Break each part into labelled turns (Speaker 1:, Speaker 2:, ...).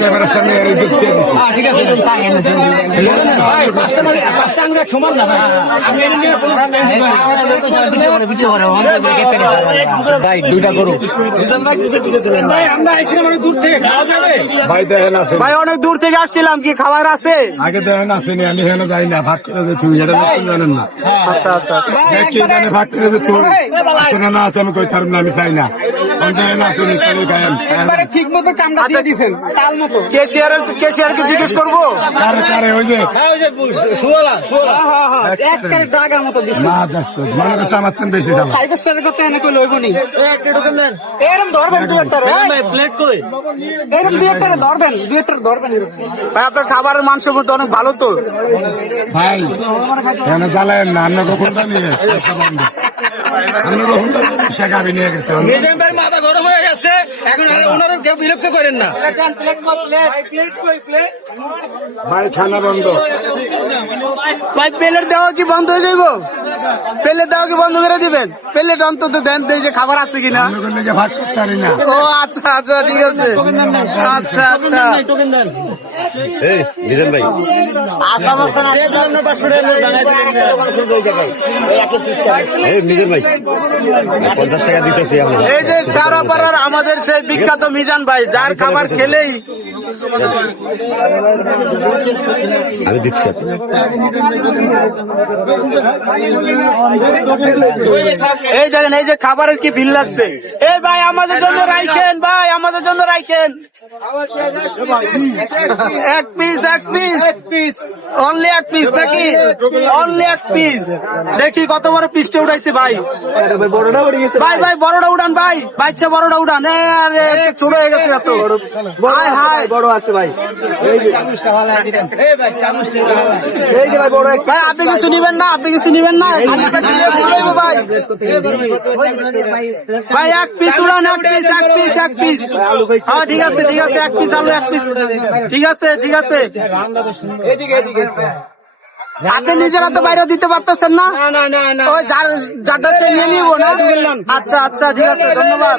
Speaker 1: ক্যামেরার সামনে আর এই দিয়ে দিছি।
Speaker 2: ঠিক আছে ভাই, পাঁচটা মানে- আঙুল সমান না দুইটা করো। ভাই অনেক দূর থেকে খাওয়া যাবে।
Speaker 1: ভাই দেখেন আছে।
Speaker 3: ভাই অনেক দূর থেকে আসছিলাম কি খাবার আছে?
Speaker 1: আগে দেখেন আসেনি আমি হেন যাই না ভাত করে দিচ্ছি এটা জানেন না।
Speaker 3: আচ্ছা আচ্ছা আচ্ছা।
Speaker 1: ভাত করে আছে না আছে আমি কই থারম না আমি চাই না। খায়েন
Speaker 3: ঠিক মতো কামটা দিয়ে দিছেন তাল মতো। কেসিয়ারকে জিজ্ঞেস করব?
Speaker 1: কারে কারে ওই যে।
Speaker 3: এক ক্যারেট দাগা মতো দিছে
Speaker 1: মা দেখছ মনে করছে আমার চেয়ে বেশি দাম।
Speaker 3: ফাইভ স্টারের কথা এনে কই লইব নি? এরম ধরবেন দুই একটা
Speaker 2: প্লেট করে
Speaker 3: এরম দুই একটা ধরবেন দুই একটা ধরবেন ভাই আপনার খাবারের মাংস মধ্যে অনেক ভালো তো।
Speaker 1: ভাই কেন জ্বালায়েন না? আমরা কখন জানি আমরা কখন জানি শেখ আবি নিয়ে গেছে
Speaker 2: মেজেম্বার মাথা গরম হয়ে গেছে এখন ওনারা কেউ বিরক্ত করেন না।
Speaker 1: ভাই খানা বন্ধ।
Speaker 3: ভাই প্লেট দেওয়া কি বন্ধ হয়ে যাইব? প্লেট দেওয়া কি বন্ধ করে দিবেন? প্লেট অন্তত দেন যে খাবার আছে কিনা। ও আচ্ছা আচ্ছা ঠিক আছে। আচ্ছা আচ্ছা।
Speaker 4: ভাই। এই যে সারা পঞ্চাশ টাকা দিতেছি
Speaker 3: এই যে সারাপাড়ার আমাদের সেই বিখ্যাত মিজান ভাই যার খাবার খেলেই
Speaker 4: আমি দিচ্ছি
Speaker 3: এই দেখেন, এই যে খাবারের কি বিল লাগছে। এই ভাই, আমাদের জন্য রাইখেন, ভাই, আমাদের জন্য রাইখেন। এক পিস এক পিস এক পিস অনলি এক পিস নাকি? অনলি এক পিস দেখি কত বড় পিসটা উঠাইছে, ভাই। ভাই ভাই, বড়টা উঠান, ভাই। বাচ্চা বড়টা উঠান। ছোট হয়ে গেছে এত। হাই হাই বড় আছে ভাই এই যে ভাই বড় ভাই আপনি কিছু নিবেন না আপনি কিছু নিবেন না ভাই ভাই এক পিস উড়ান এক পিস এক পিস এক পিস হ্যাঁ ঠিক আছে ঠিক আছে এক পিস আলু এক পিস ঠিক আছে ঠিক আছে আপনি নিজের হাতে বাইরে দিতে পারতেছেন না ওই যার যারটা নিয়ে নিবো না আচ্ছা আচ্ছা ঠিক আছে ধন্যবাদ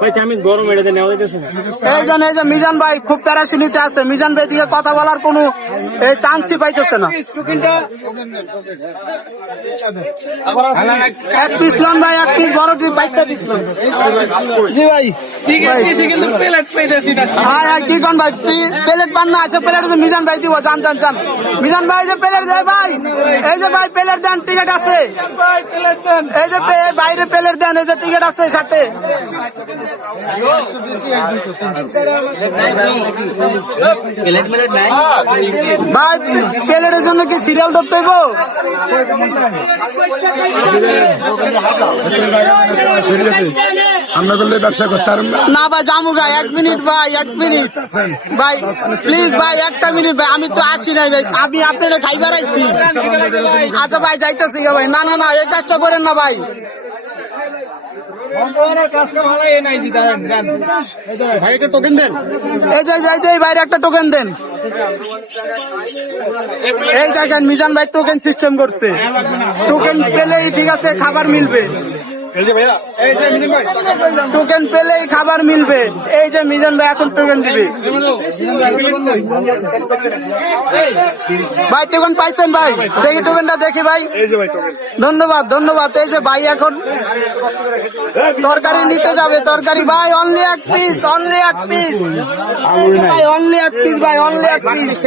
Speaker 2: ভাই চামিচ গরম এটা নেওয়া যাইতেছে না।
Speaker 3: এই যে এই যে মিজান ভাই খুব প্যারাসিনিতে আছে। মিজান ভাই দিকে কথা বলার কোনো এই চান্সই পাইতেছে না। এক পিস ভাই এক পিস বড় পিস বাচ্চা পিস জি ভাই।
Speaker 2: ঠিক আছে কিন্তু প্লেট পাইতেছি না।
Speaker 3: হ্যাঁ কি কোন ভাই প্লেট পান না আছে প্লেট মিজান ভাই দিব। জান জান জান মিজান ভাই যে প্লেট দেয় ভাই এই যে ভাই প্লেট দেন টিকিট আছে। এই যে বাইরে প্লেট দেন এই যে টিকিট আছে সাথে। ভাই প্লেটের জন্য কি সিরিয়াল ধরতে হইব?
Speaker 1: আমরা করলে ব্যবসা করতে না।
Speaker 3: ভাই জামু ভাই এক মিনিট ভাই এক মিনিট ভাই প্লিজ ভাই একটা মিনিট ভাই আমি তো আসি নাই ভাই। আমি আপনারা খাইবার আইছি আচ্ছা ভাই যাইতেছি গা ভাই। না না না এই কাজটা করেন না ভাই। বাইরে একটা টোকেন দেন। এই দেখেন মিজান ভাই টোকেন সিস্টেম করছে। টোকেন পেলেই ঠিক আছে খাবার মিলবে। টোকেন পেলেই খাবার মিলবে। এই যে মিজান ভাই এখন টোকেন দিবে। ভাই টোকেন পাইছেন ভাই। দেখি টোকেনটা দেখি ভাই। ধন্যবাদ ধন্যবাদ। এই যে ভাই এখন তরকারি নিতে যাবে, তরকারি। ভাই অনলি এক পিস অনলি এক পিস ভাই অনলি এক পিস ভাই অনলি এক পিস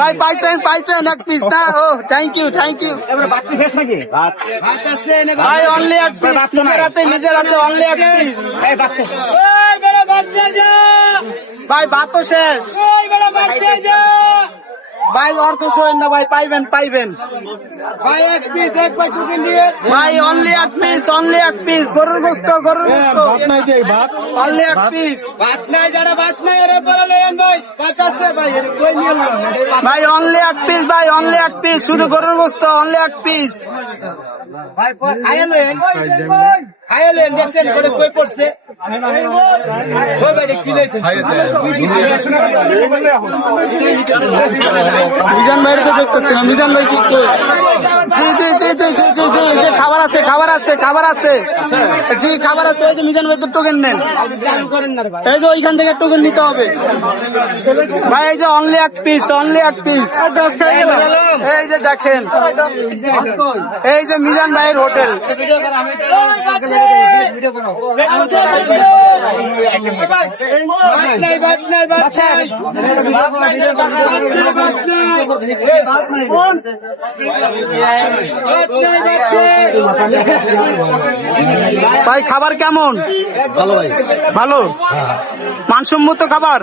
Speaker 3: ভাই, পাইছেন পাইছেন এক পিস না? ও থ্যাংক ইউ থ্যাংক ইউ ভাই অনলি এক পিস নিজের হাতে নিজের হাতে অনলি এক পিস ভাই, ভাত শেষ। ভাই অর্থ চোয়েন না ভাই পাইবেন পাইবেন। ভাই এক পিস এক ভাই কুকি নিয়ে ভাই অনলি এক পিস অনলি এক পিস গরুর গোস্ত গরুর গোস্ত। ভাত নাই যে ভাত। অনলি এক পিস ভাত নাই যারা ভাত নাই এর পরে লেন ভাই। ভাত আছে ভাই কই নিয়ে ভাই অনলি এক পিস ভাই অনলি এক পিস শুধু গরুর গোস্ত অনলি এক পিস খাবার আছে খাবার আছে খাবার আছে। যে খাবার আছে ওই যে মিজান ভাই তো টোকেন নেন। এই যে ওইখান থেকে টোকেন নিতে হবে। ভাই এই যে অনলি এক পিস অনলি এক পিস এই যে দেখেন। এই যে মিজান ভাইয়ের হোটেল। ভাই খাবার কেমন? ভালো ভাই। ভালো? মানসম্মত খাবার?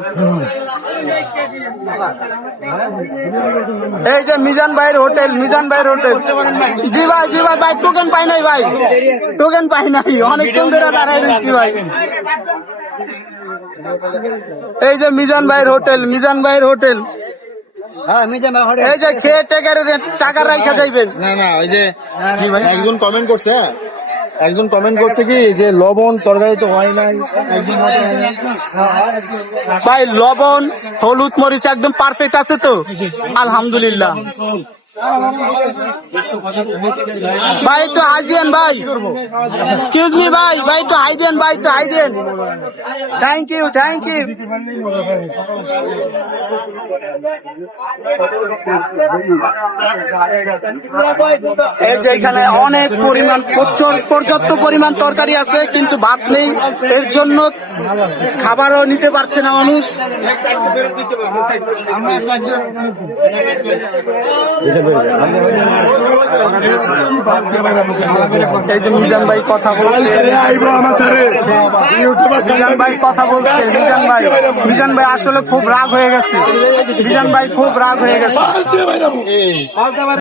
Speaker 3: এই যে মিজান ভাইয়ের হোটেল মিজান ভাইয়ের হোটেল। জি ভাই জি ভাই ভাই টোকেন পাই নাই ভাই। টোকেন পাই নাই। অনেকক্ষণ ধরে দাঁড়াই রয়েছি ভাই। এই যে মিজান ভাইয়ের হোটেল মিজান ভাইয়ের হোটেল। এই যে খেয়ে টেকার টাকা রাখা যাইবেন।
Speaker 5: না না ওই যে একজন কমেন্ট করছে হ্যাঁ? একজন কমেন্ট করছে কি যে লবণ তরকারি তো হয় নাই হয়।
Speaker 3: ভাই লবণ হলুদ মরিচ একদম পারফেক্ট আছে তো? আলহামদুলিল্লাহ। ভাই, একটু হাই দেন ভাই। এক্সকিউজ মি ভাই ভাই, একটু হাই দেন ভাই, একটু হাই দেন। থ্যাংক ইউ থ্যাংক ইউ এই যে এখানে অনেক পরিমাণ পর্যাপ্ত পরিমাণ তরকারি আছে, কিন্তু ভাত নেই। এর জন্য খাবারও নিতে পারছে না মানুষ। এই মিজান ভাই কথা বলছে। মিজান ভাই কথা বলছে, মিজান ভাই। মিজান ভাই আসলে খুব রাগ হয়ে গেছে। মিজান ভাই খুব রাগ হয়ে গেছে।